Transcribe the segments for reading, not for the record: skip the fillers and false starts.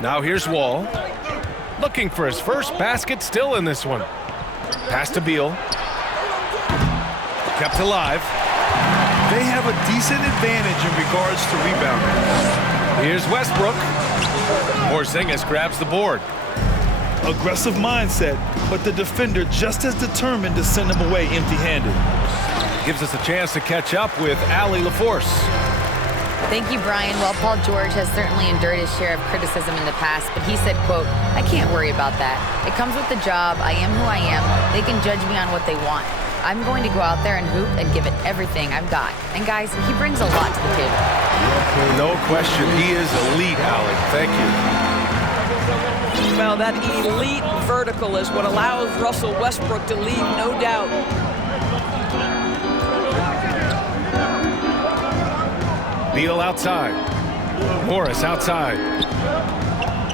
Now here's Wall. Looking for his first basket still in this one. Pass to Beal. Kept alive. They have a decent advantage in regards to rebounding. Here's Westbrook. Porzingis grabs the board. Aggressive mindset, but the defender just as determined to send him away empty-handed. Gives us a chance to catch up with Allie LaForce. Thank you, Brian. Well, Paul George has certainly endured his share of criticism in the past, but he said, quote, "I can't worry about that. It comes with the job. I am who I am. They can judge me on what they want. I'm going to go out there and hoop and give it everything I've got." And guys, he brings a lot to the table. No question. He is elite, Allie. Thank you. Well, that elite vertical is what allows Russell Westbrook to leave no doubt. Beal outside. Morris outside.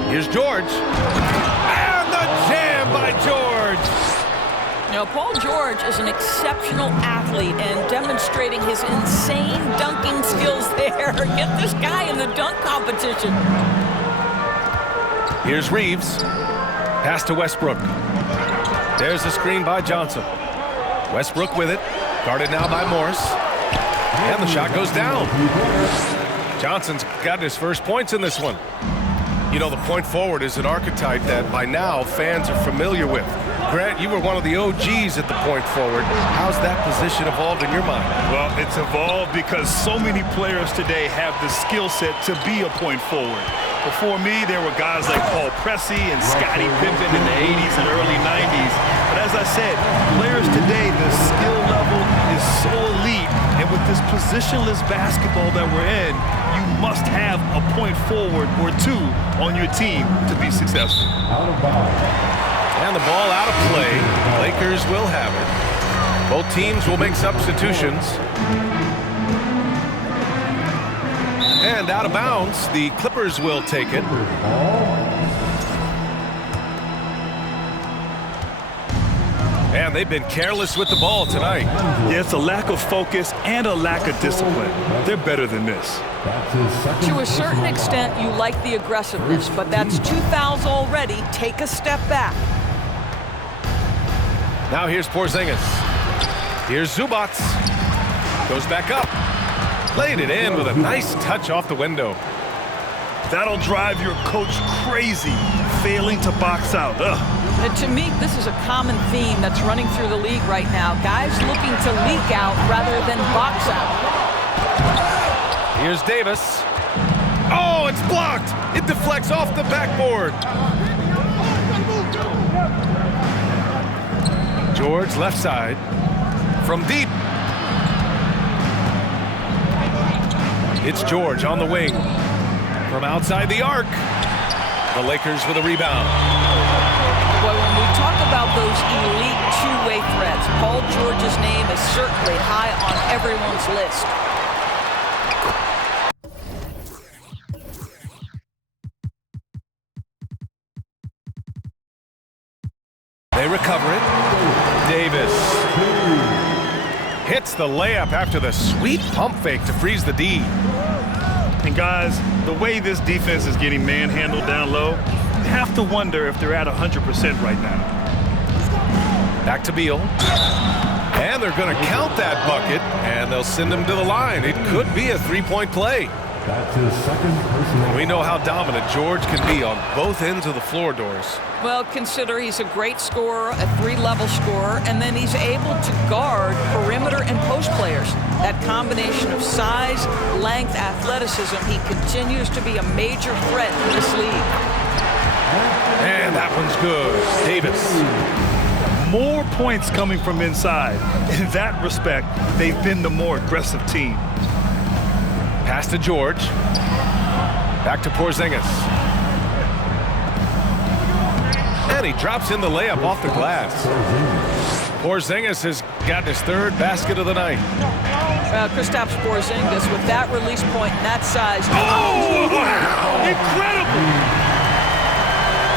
Here's George. And the jam by George. Now, Paul George is an exceptional athlete and demonstrating his insane dunking skills there. Get this guy in the dunk competition. Here's Reeves. Pass to Westbrook. There's the screen by Johnson. Westbrook with it. Guarded now by Morris. And the shot goes down. Johnson's got his first points in this one. You know, the point forward is an archetype that by now fans are familiar with. Grant, you were one of the OGs at the point forward. How's that position evolved in your mind? Well, it's evolved because so many players today have the skill set to be a point forward. Before me, there were guys like Paul Pressey and Scottie Pippen in the 80s and early 90s. But as I said, players today, the skill level is so elite. And with this positionless basketball that we're in, you must have a point forward or two on your team to be successful. And the ball out of play. Lakers will have it. Both teams will make substitutions. And out of bounds, the Clippers will take it. And they've been careless with the ball tonight. Yeah, it's a lack of focus and a lack of discipline. They're better than this. To a certain extent, you like the aggressiveness, but that's 2 fouls already. Take a step back. Now here's Porzingis. Here's Zubac. Goes back up. Played it in with a nice touch off the window. That'll drive your coach crazy, failing to box out. And to me, this is a common theme that's running through the league right now. Guys looking to leak out rather than box out. Here's Davis. Oh, it's blocked. It deflects off the backboard. George left side. From deep. It's George on the wing. From outside the arc. The Lakers with a rebound. Boy, when we talk about those elite two-way threats, Paul George's name is certainly high on everyone's list. They recover it. Davis hits the layup after the sweet pump fake to freeze the D. And guys, the way this defense is getting manhandled down low, you have to wonder if they're at 100% right now. Back to Beal. And they're going to count that bucket, and they'll send him to the line. It could be a three-point play. That's his second personal. We know how dominant George can be on both ends of the floor, Doris. Well, consider he's a great scorer, a three-level scorer, and then he's able to guard perimeter and post players. That combination of size, length, athleticism, he continues to be a major threat in this league. And that one's good. Davis. More points coming from inside. In that respect, they've been the more aggressive team. Pass to George. Back to Porzingis. And he drops in the layup off the glass. Porzingis has got his third basket of the night. Kristaps Porzingis with that release point and that size. Oh, wow! Incredible!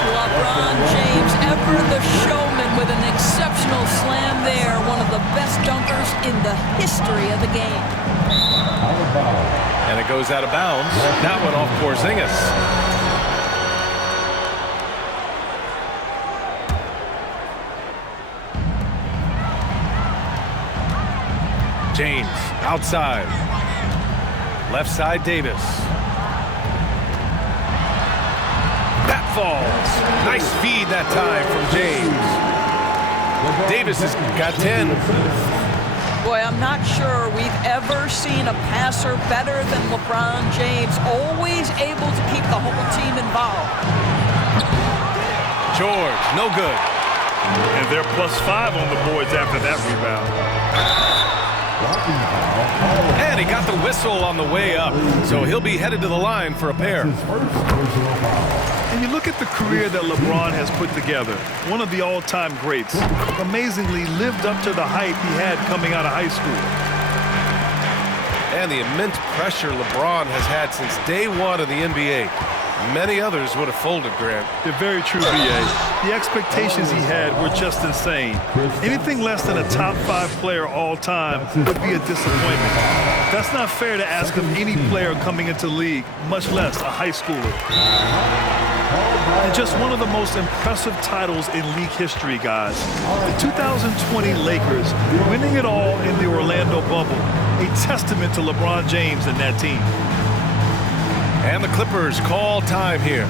LeBron James, ever the showman with an exceptional slam there. One of the best dunkers in the history of the game. And it goes out of bounds. That one off Porzingis. James outside. Left side Davis. That falls. Nice feed that time from James. Davis has got 10. Boy, I'm not sure we've ever seen a passer better than LeBron James, always able to keep the whole team involved. George, no good. And they're +5 on the boards after that rebound. And he got the whistle on the way up, so he'll be headed to the line for a pair. And you look at the career that LeBron has put together, one of the all-time greats, amazingly lived up to the hype he had coming out of high school. And the immense pressure LeBron has had since day one of the NBA. Many others would have folded, Grant. They're very true, B.A. The expectations he had were just insane. Anything less than a top 5 player all time would be a disappointment. That's not fair to ask of any player coming into the league, much less a high schooler. And just one of the most impressive titles in league history, guys. The 2020 Lakers winning it all in the Orlando bubble. A testament to LeBron James and that team. And the Clippers call time here.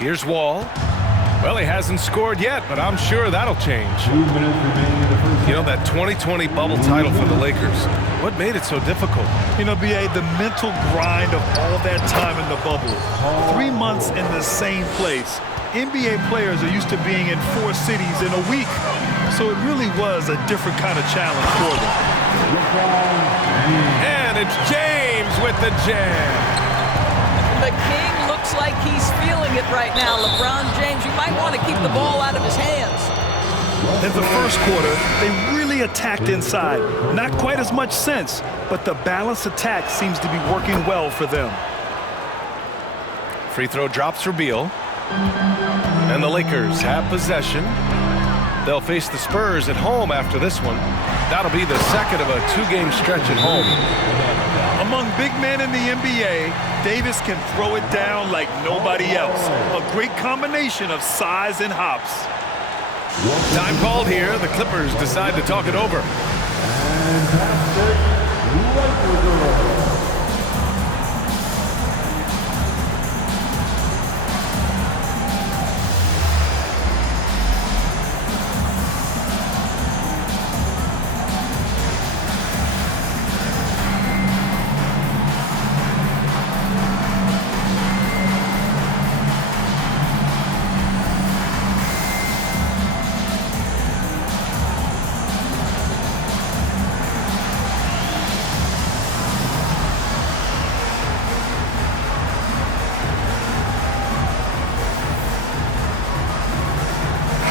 Here's Wall. Well, he hasn't scored yet, but I'm sure that'll change. 2 minutes remaining in the first half. You know, that 2020 bubble title for the Lakers, what made it so difficult? You know, B.A., the mental grind of all that time in the bubble. 3 months in the same place. NBA players are used to being in 4 cities in a week. So it really was a different kind of challenge for them. And it's James with the jam. The King looks like he's feeling it right now. LeBron James, you might want to keep the ball out of his hands. In the first quarter, they really attacked inside. Not quite as much sense, but the balanced attack seems to be working well for them. Free throw drops for Beal. And the Lakers have possession. They'll face the Spurs at home after this one. That'll be the second of a 2-game stretch at home. Among big men in the NBA, Davis can throw it down like nobody else. A great combination of size and hops. Time called here. The Clippers decide to talk it over.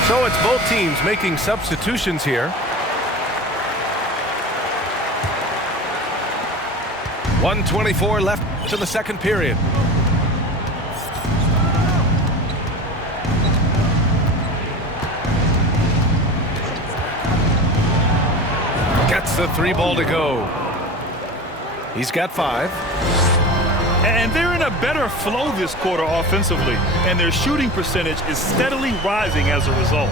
So it's both teams making substitutions here. 1:24 left to the second period. Gets the 3 ball to go. He's got 5. And they're in a better flow this quarter offensively, and their shooting percentage is steadily rising as a result.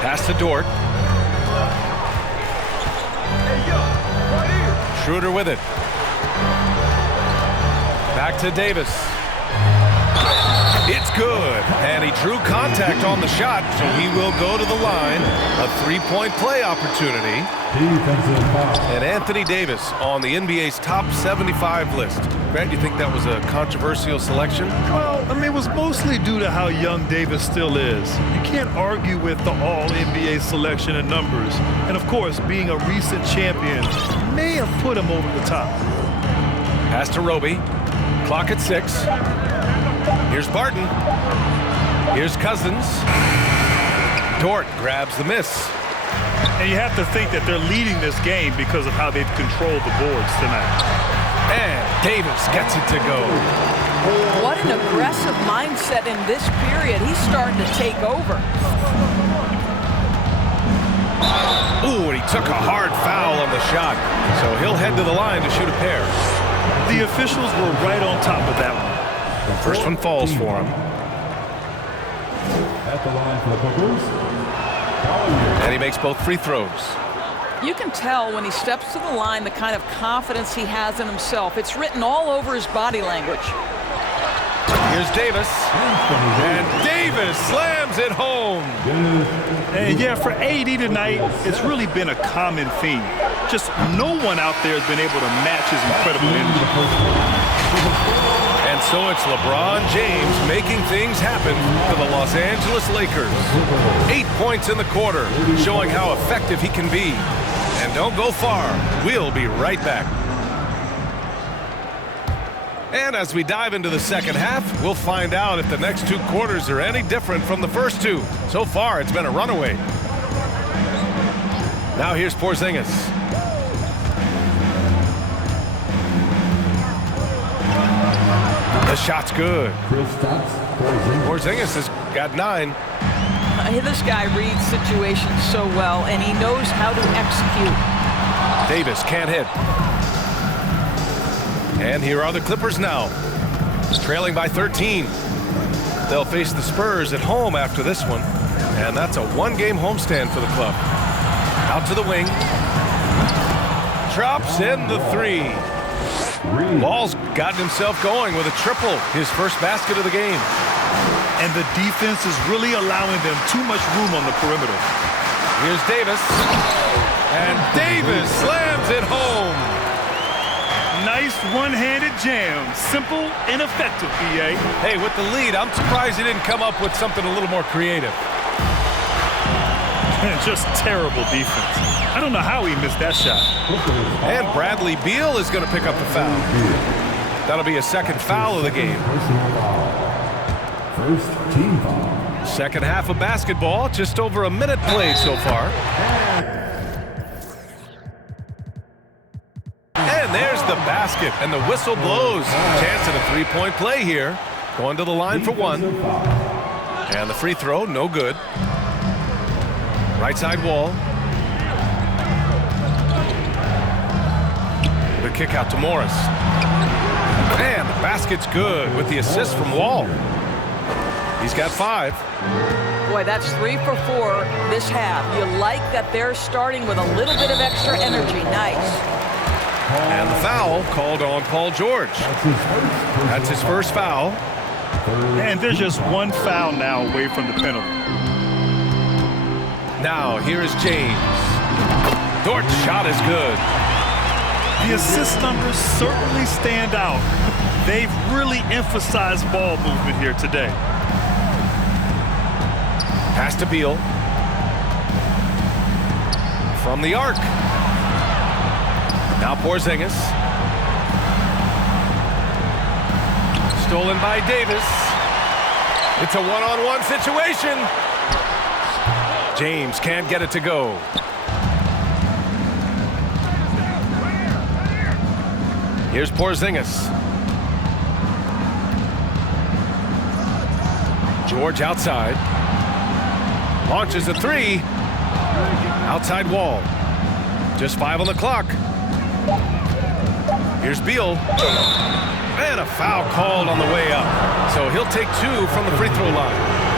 Pass to Dort. Schroeder with it. Back to Davis. It's good. And he drew contact on the shot, so he will go to the line. A three-point play opportunity. Defensive foul. And Anthony Davis on the NBA's top 75 list. Grant, you think that was a controversial selection? Well, I mean, it was mostly due to how young Davis still is. You can't argue with the all-NBA selection and numbers. And, of course, being a recent champion may have put him over the top. Pass to Roby. Clock at 6. Here's Barton. Here's Cousins. Dort grabs the miss. And you have to think that they're leading this game because of how they've controlled the boards tonight. And Davis gets it to go. What an aggressive mindset in this period. He's starting to take over. Ooh, and he took a hard foul on the shot. So he'll head to the line to shoot a pair. The officials were right on top of that one. First one falls for him. At the line for the Clippers. And he makes both free throws. You can tell when he steps to the line the kind of confidence he has in himself. It's written all over his body language. Here's Davis. And Davis slams it home. And yeah, for AD tonight, it's really been a common theme. Just no one out there has been able to match his incredible energy. And so it's LeBron James making things happen for the Los Angeles Lakers. 8 points in the quarter, showing how effective he can be. And don't go far. We'll be right back. And as we dive into the second half, we'll find out if the next 2 quarters are any different from the first 2. So far, it's been a runaway. Now here's Porzingis. The shot's good. Porzingis has got 9. This guy reads situations so well, and he knows how to execute. Davis can't hit. And here are the Clippers now, trailing by 13. They'll face the Spurs at home after this one, and that's a 1-game homestand for the club. Out to the wing. Drops in the 3. Ball's gotten himself going with a triple, his first basket of the game. And the defense is really allowing them too much room on the perimeter. Here's Davis. And Davis slams it home. Nice one-handed jam. Simple and effective, B.A. Hey, with the lead, I'm surprised he didn't come up with something a little more creative. Just terrible defense. I don't know how he missed that shot. And Bradley Beal is going to pick up the foul. That'll be a second foul of the game. First team foul. Second half of basketball, just over a minute played so far. And there's the basket, and the whistle blows. Chance at a 3-point play here. Going to the line for 1. And the free throw, no good. Right side wall. The kick out to Morris. And the basket's good with the assist from Wall. He's got 5. Boy, that's 3 for 4 this half. You like that they're starting with a little bit of extra energy. Nice. And the foul called on Paul George. That's his first foul. And there's just 1 foul now away from the penalty. Now here is James. Dort's shot is good. The assist numbers certainly stand out. They've really emphasized ball movement here today. Pass to Beal. From the arc. Now Porzingis. Stolen by Davis. It's a one-on-one situation. James can't get it to go. Here's Porzingis. George outside. Launches a 3. Outside wall. Just 5 on the clock. Here's Beal. And a foul called on the way up. So he'll take 2 from the free throw line.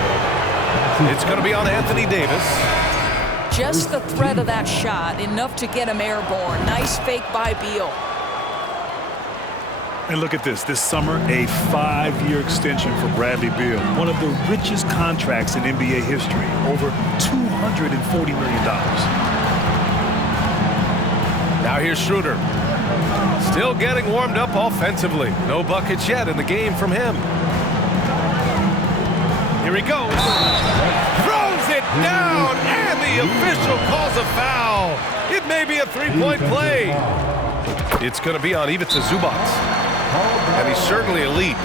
It's going to be on Anthony Davis. Just the threat of that shot, enough to get him airborne. Nice fake by Beal. And look at this. This summer, a 5-year extension for Bradley Beal. One of the richest contracts in NBA history. Over $240 million. Now here's Schroeder. Still getting warmed up offensively. No buckets yet in the game from him. Here he goes. Throws it down, and the official calls a foul. It may be a three-point play. It's going to be on Ivica Zubac. And he's certainly elite.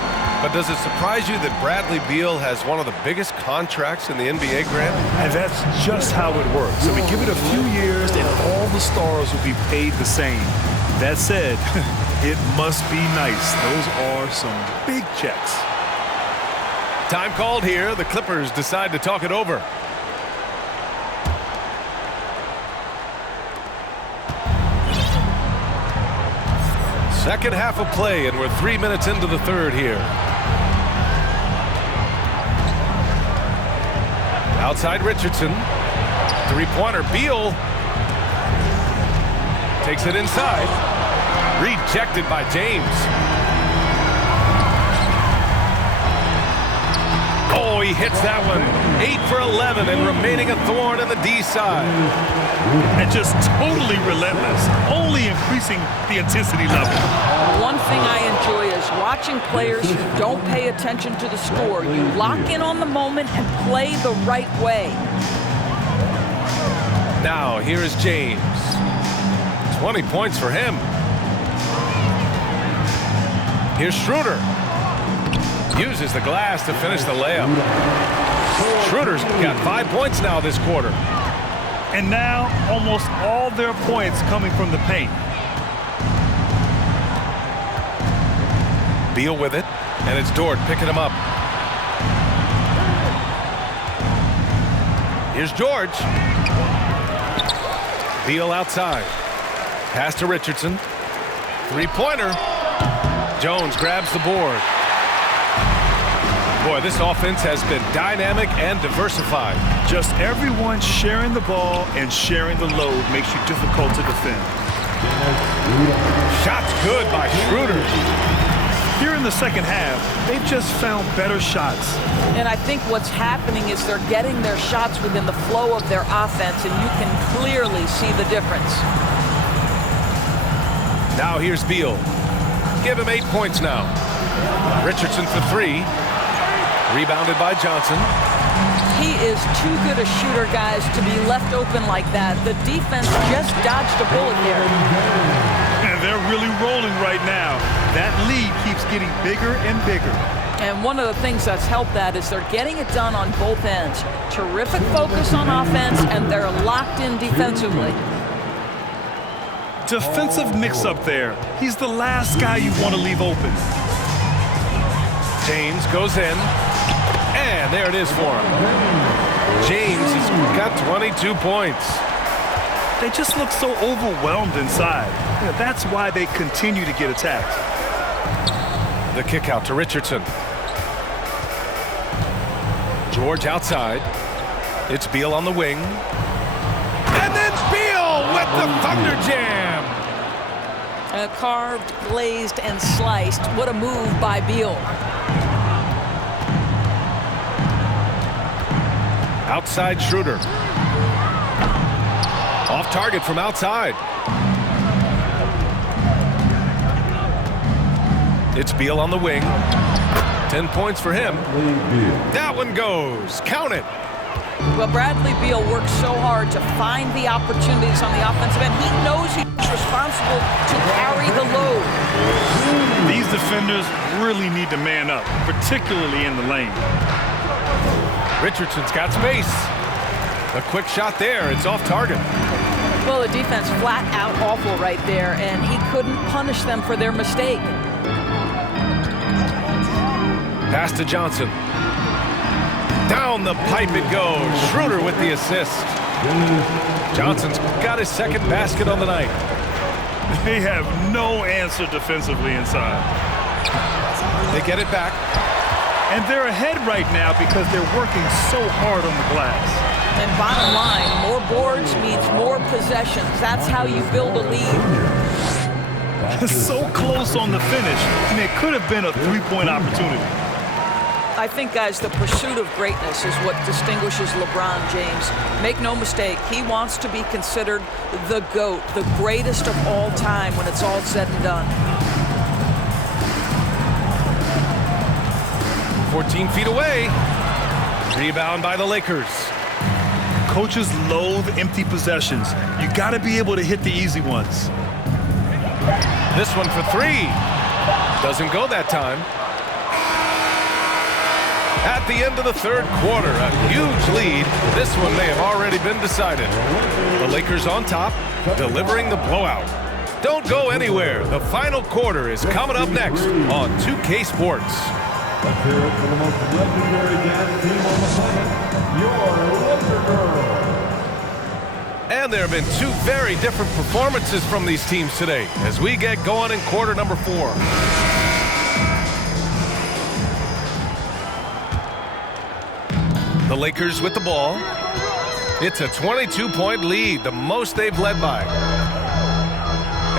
But does it surprise you that Bradley Beal has one of the biggest contracts in the NBA, Grant? And that's just how it works. I mean, give it a few years and all the stars will be paid the same. That said, it must be nice. Those are some big checks. Time called here. The Clippers decide to talk it over. Second half of play, and we're 3 minutes into the third here. Outside Richardson. Three-pointer. Beal takes it inside. Rejected by James. Oh, he hits that one. 8 for 11 and remaining a thorn in the D side. And just totally relentless, only increasing the intensity level. One thing I enjoy is watching players who don't pay attention to the score. You lock in on the moment and play the right way. Now, here is James. 20 points for him. Here's Schroeder. Uses the glass to finish the layup. Schroeder's got 5 points now this quarter. And now, almost all their points coming from the paint. Beal with it, and it's Dort picking him up. Here's George. Beal outside. Pass to Richardson. Three-pointer. Jones grabs the board. Boy, this offense has been dynamic and diversified. Just everyone sharing the ball and sharing the load makes you difficult to defend. Shots good by Schroeder. Here in the second half, they've just found better shots. And I think what's happening is they're getting their shots within the flow of their offense, and you can clearly see the difference. Now here's Beal. Give him 8 points now. Richardson for three. Rebounded by Johnson. He is too good a shooter, guys, to be left open like that. The defense just dodged a bullet there. And they're really rolling right now. That lead keeps getting bigger and bigger. And one of the things that's helped that is they're getting it done on both ends. Terrific focus on offense, and they're locked in defensively. Defensive mix-up there. He's the last guy you want to leave open. James goes in. And there it is for him. James has got 22 points. They just look so overwhelmed inside. You know, that's why they continue to get attacked. The kick out to Richardson. George outside. It's Beal on the wing. And then Beal with the thunder jam. Carved, glazed, and sliced. What a move by Beal. Outside Schroeder. Off target from outside. It's Beal on the wing. 10 points for him. That one goes. Count it. Well, Bradley Beal works so hard to find the opportunities on the offensive end. He knows he's responsible to carry the load. These defenders really need to man up, particularly in the lane. Richardson's got space. A quick shot there. It's off target. Well, the defense flat out awful right there, and he couldn't punish them for their mistake. Pass to Johnson. Down the pipe it goes. Schroeder with the assist. Johnson's got his second basket on the night. They have no answer defensively inside. They get it back. And they're ahead right now because they're working so hard on the glass. And bottom line, more boards means more possessions. That's how you build a lead. So close on the finish. I mean, it could have been a three-point opportunity. I think, guys, the pursuit of greatness is what distinguishes LeBron James. Make no mistake, he wants to be considered the GOAT, the greatest of all time when it's all said and done. 14 feet away. Rebound by the Lakers. Coaches loathe empty possessions. You got to be able to hit the easy ones. This one for three. Doesn't go that time. At the end of the third quarter, a huge lead. This one may have already been decided. The Lakers on top, delivering the blowout. Don't go anywhere. The final quarter is coming up next on 2K Sports. Let's hear it for the most legendary dance team on the planet, your Laker Girls. And there have been two very different performances from these teams today as we get going in quarter number 4. The Lakers with the ball. It's a 22-point lead, the most they've led by.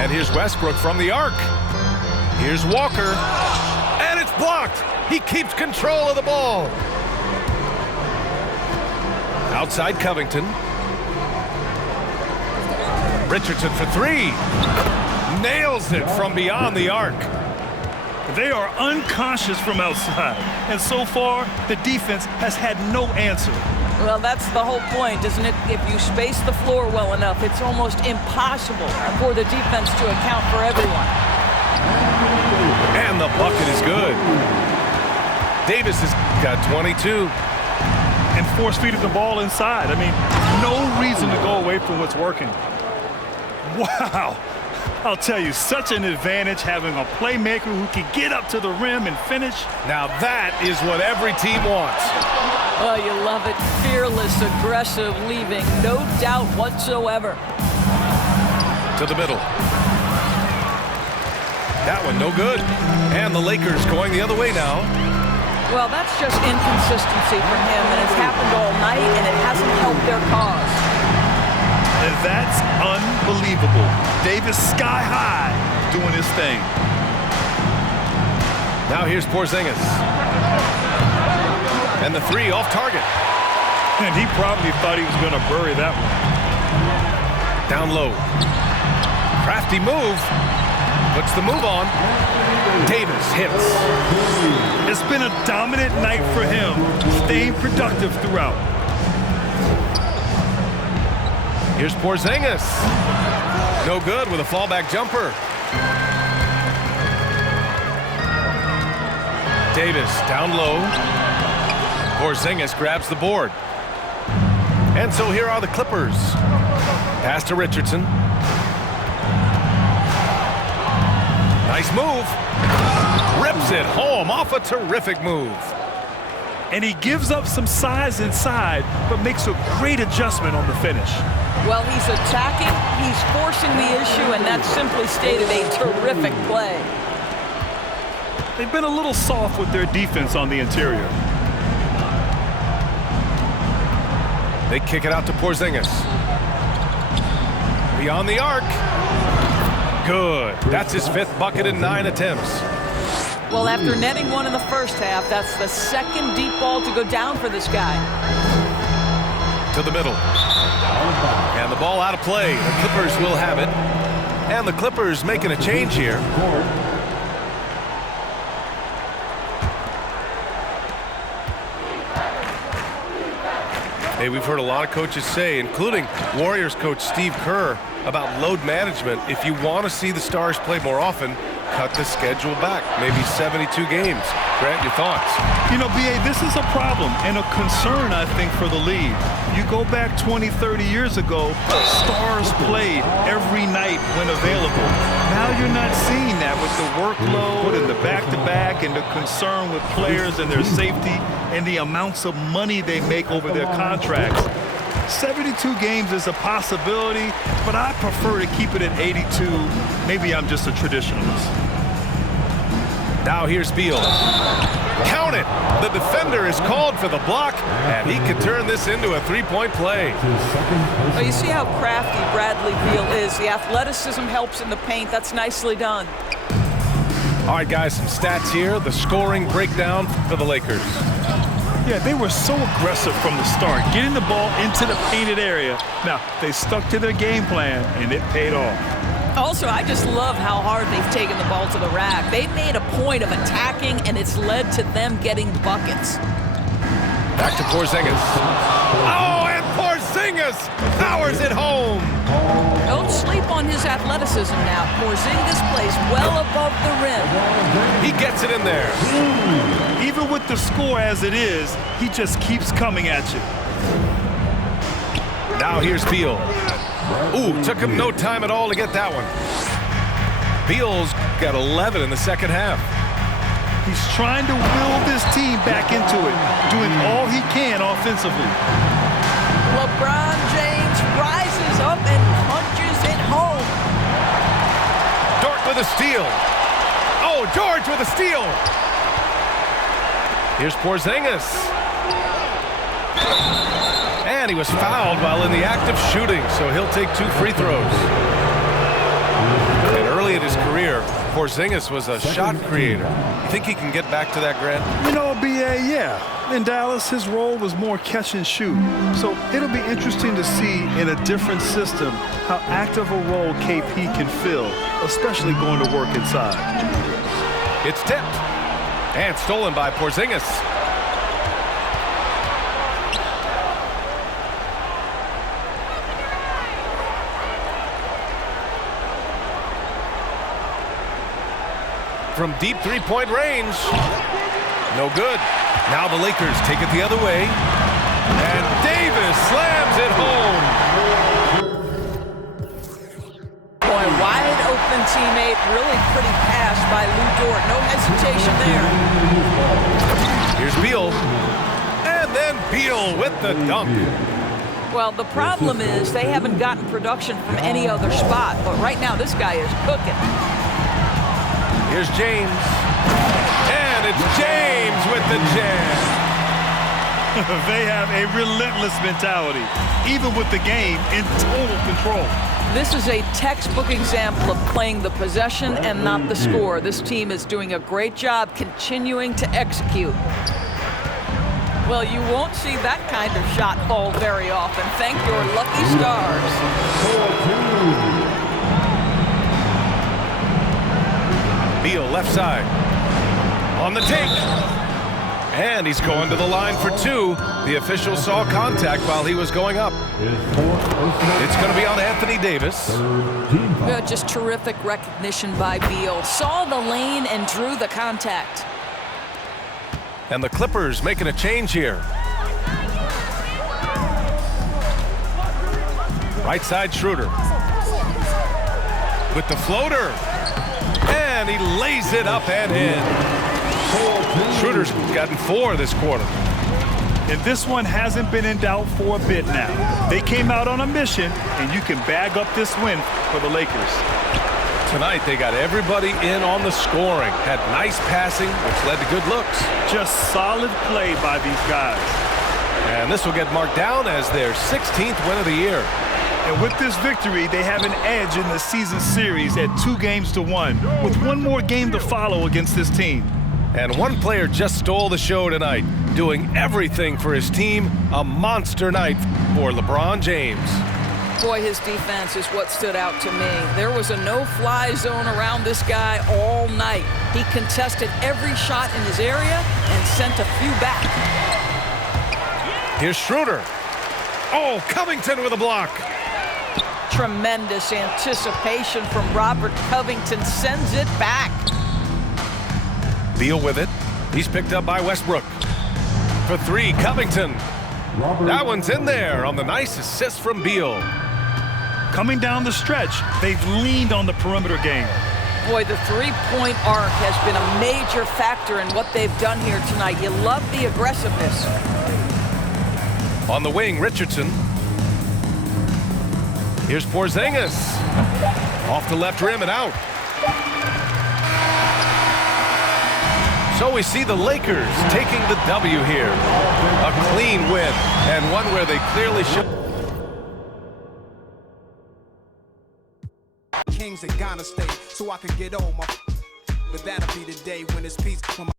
And here's Westbrook from the arc. Here's Walker. And it's blocked. He keeps control of the ball. Outside Covington. Richardson for three. Nails it from beyond the arc. They are unconscious from outside, and so far, the defense has had no answer. Well, that's the whole point, isn't it? If you space the floor well enough, it's almost impossible for the defense to account for everyone. And the bucket is good. Davis has got 22. And force-feeding the ball inside. I mean, no reason to go away from what's working. Wow. I'll tell you, such an advantage having a playmaker who can get up to the rim and finish. Now that is what every team wants. Oh, you love it. Fearless, aggressive, leaving. No doubt whatsoever. To the middle. That one no good. And the Lakers going the other way now. Well, that's just inconsistency from him, and it's happened all night, and it hasn't helped their cause. And that's unbelievable. Davis sky high doing his thing. Now here's Porzingis. And the three off target. And he probably thought he was going to bury that one. Down low. Crafty move. Puts the move on. Davis hits. It's been a dominant night for him, staying productive throughout. Here's Porzingis. No good with a fallback jumper. Davis down low. Porzingis grabs the board. And so here are the Clippers. Pass to Richardson. Nice move. Rips it home off a terrific move. And he gives up some size inside, but makes a great adjustment on the finish. Well, he's attacking, he's forcing the issue, and that simply stated a terrific play. They've been a little soft with their defense on the interior. They kick it out to Porzingis. Beyond the arc. Good. That's his 5th bucket in 9 attempts. Well, after netting one in the first half, that's the second deep ball to go down for this guy. To the middle. And the ball out of play. The Clippers will have it. And the Clippers making a change here. Hey, we've heard a lot of coaches say, including Warriors coach Steve Kerr, about load management. If you want to see the Stars play more often, cut the schedule back, maybe 72 games. Grant, your thoughts? You know, B.A., this is a problem and a concern, I think, for the league. You go back 20, 30 years ago, Stars played every night when available. Now you're not seeing that with the workload and the back-to-back and the concern with players and their safety and the amounts of money they make over their contracts. 72 games is a possibility, but I prefer to keep it at 82. Maybe I'm just a traditionalist. Now here's Beal. Count it! The defender defender is called for the block, and he could turn this into a three-point play. Well, you see how crafty Bradley Beal is. The athleticism helps in the paint. That's nicely done. All right, guys, some stats here. The scoring breakdown for the Lakers. Yeah, they were so aggressive from the start, getting the ball into the painted area. Now, they stuck to their game plan, and it paid off. Also, I just love how hard they've taken the ball to the rack. They've made a point of attacking, and it's led to them getting buckets. Back to Porzingis. Oh, and Porzingis powers it home. Don't sleep on his athleticism now. Porzingis plays well above the rim. He gets it in there. Even with the score as it is, he just keeps coming at you. Now here's Beal. Ooh, took him no time at all to get that one. Beal's got 11 in the second half. He's trying to will this team back into it, doing all he can offensively. LeBron James rises up and punches it home. Dort with a steal. Oh, George with a steal. Here's Porzingis. And he was fouled while in the act of shooting, so he'll take 2 free throws. And early in his career, Porzingis was a shot creator. You think he can get back to that, Grant? You know, B.A., yeah. In Dallas, his role was more catch and shoot. So it'll be interesting to see in a different system how active a role KP can fill, especially going to work inside. It's tipped and stolen by Porzingis. From deep three-point range. No good. Now the Lakers take it the other way. And Davis slams it home. Boy, wide open teammate. Really pretty pass by Lou Dort. No hesitation there. Here's Beal. And then Beal with the dunk. Well, the problem is they haven't gotten production from any other spot. But right now, this guy is cooking. Here's James. And it's James with the jam. They have a relentless mentality, even with the game in total control. This is a textbook example of playing the possession and not the score. This team is doing a great job continuing to execute. Well, you won't see that kind of shot fall very often. Thank your lucky stars. Beal left side. On the take. And he's going to the line for 2. The official saw contact while he was going up. It's going to be on Anthony Davis. Yeah, just terrific recognition by Beal. Saw the lane and drew the contact. And the Clippers making a change here. Right side Schroeder. With the floater. And he lays it up and in. Schroeder's gotten 4 this quarter. And this one hasn't been in doubt for a bit now. They came out on a mission, and you can bag up this win for the Lakers. Tonight, they got everybody in on the scoring. Had nice passing, which led to good looks. Just solid play by these guys. And this will get marked down as their 16th win of the year. And with this victory, they have an edge in the season series at 2-1, with one more game to follow against this team. And one player just stole the show tonight, doing everything for his team. A monster night for LeBron James. Boy, his defense is what stood out to me. There was a no-fly zone around this guy all night. He contested every shot in his area and sent a few back. Here's Schroeder. Oh, Covington with a block. Tremendous anticipation from Robert Covington, sends it back. Beal with it. He's picked up by Westbrook. For 3, Covington. That one's in there on the nice assist from Beal. Coming down the stretch, they've leaned on the perimeter game. Boy, the three-point arc has been a major factor in what they've done here tonight. You love the aggressiveness. On the wing, Richardson. Here's Porzingis. Off the left rim and out. So we see the Lakers taking the W here. A clean win, and one where they clearly should. Kings in Ghana State, so I can get on my. But that'll be the day when it's peace. When my